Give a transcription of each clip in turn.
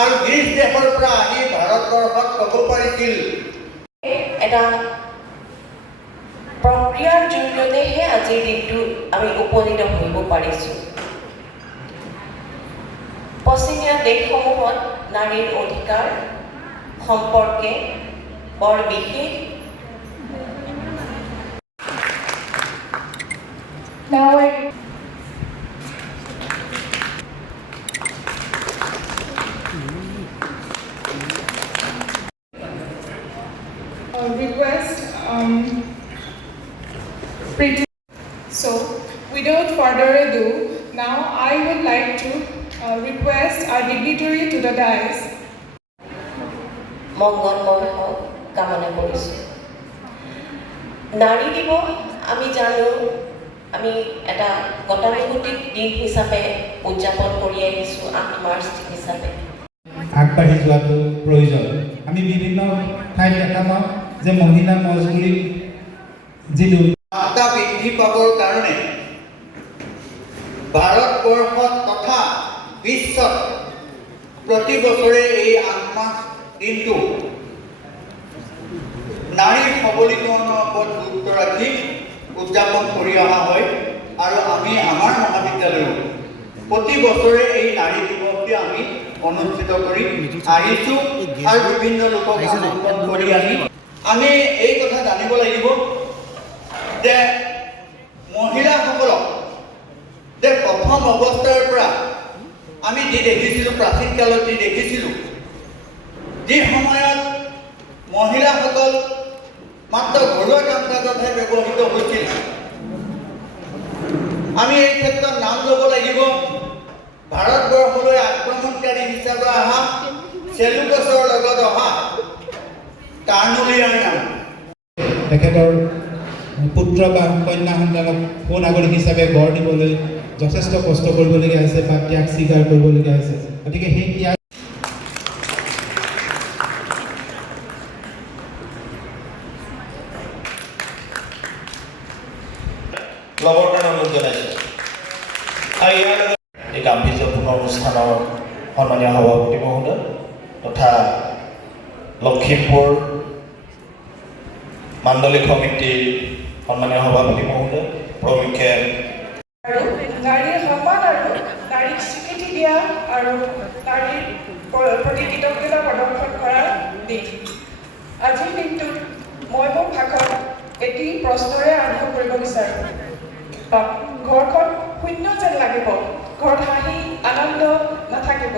আৰু গ্ৰীচ দেশৰ পৰা আহি ভাৰতবৰ্ষত ক'ব পাৰিছিল। এটা প্ৰক্ৰিয়াৰ জৰিয়তেহে আজিৰ দিনটো আমি উপনীত কৰিব পাৰিছোঁ। পশ্চিমীয়া দেশসমূহত নাৰীৰ অধিকাৰ সম্পৰ্কে বৰ বিশেষ request Preeti. So, without further ado, now I would like to request our dignitary to the dais. মংগলময় হওক কামনা কৰিছোঁ। নাৰী দিৱস আমি জানো আমি এটা গতানুগতিক দিন হিচাপে উদযাপন কৰি আহিছোঁ 8 মাৰ্চ হিচাপে। আগবাঢ়ি যোৱাটো প্ৰয়োজন। আমি বিভিন্ন ঠাইত দেখা পাওঁ যে মহিলা মজদুৰি যিটো মাত্ৰা বৃদ্ধি পাবৰ কাৰণে ভাৰতবৰ্ষত তথা বিশ্বত প্ৰতি বছৰে এই 8 মাৰ্চ দিনটো নাৰীৰ সবলীকৰণৰ ওপৰত গুৰুত্ব ৰাখি উদযাপন কৰি অহা হয়। আৰু আমি আমাৰ মহাবিদ্যালয়ত প্ৰতি বছৰে এই নাৰী দিৱসটি আমি অনুষ্ঠিত কৰি আহিছোঁ আৰু বিভিন্ন লোকক আমন্ত্ৰণ কৰি আহি আমি এই কথা জানিব লাগিব যে মহিলাসকলক যে প্ৰথম অৱস্থাৰ পৰা আমি যি দেখিছিলোঁ, প্ৰাচীন কালত যি দেখিছিলোঁ, যি সময়ত মহিলাসকল মাত্ৰ ঘৰুৱা কাম কাজতহে ব্যৱহৃত হৈছিল, আমি এই ক্ষেত্ৰত নাম ল'ব লাগিব ভাৰতবৰ্ষলৈ আক্ৰমণকাৰী হিচাপে অহা চেলুকাছৰ লগত অহা কাৰ্নুলিয়াৰ নাম। তেখেতৰ পুত্ৰ বা কন্যা সন্তানক সুনাগৰিক হিচাপে গঢ় দিবলৈ যথেষ্ট কষ্ট কৰিবলগীয়া হৈছে বা ত্যাগ স্বীকাৰ কৰিবলগীয়া হৈছে। গতিকে সেই ত্যাগ ল'বৰ কাৰণে অনুৰোধ জনাইছোঁ। আৰু ইয়াৰ লগত এই গাম্ভীৰ্যপূৰ্ণ অনুষ্ঠানৰ সন্মানীয় সভাপতি মহোদয় তথা লখিমপুৰ মাণ্ডলিক সমিতিৰ সন্মানীয় সভাপতি মহোদয় প্ৰমুখ্যে আৰু নাৰীৰ সন্মান আৰু নাৰীক স্বীকৃতি দিয়া আৰু নাৰীৰ প্ৰতি কৃতজ্ঞতা প্ৰদৰ্শন কৰাৰ দিন। আজিৰ দিনটোত মই মোৰ ভাষণ এটি প্ৰশ্নৰে আৰম্ভ কৰিব বিচাৰোঁ। ঘৰখন শূন্য যেন লাগিব, ঘৰত হাঁহি আনন্দ নাথাকিব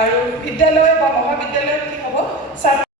আৰু বিদ্যালয় বা মহাবিদ্যালয়ত কি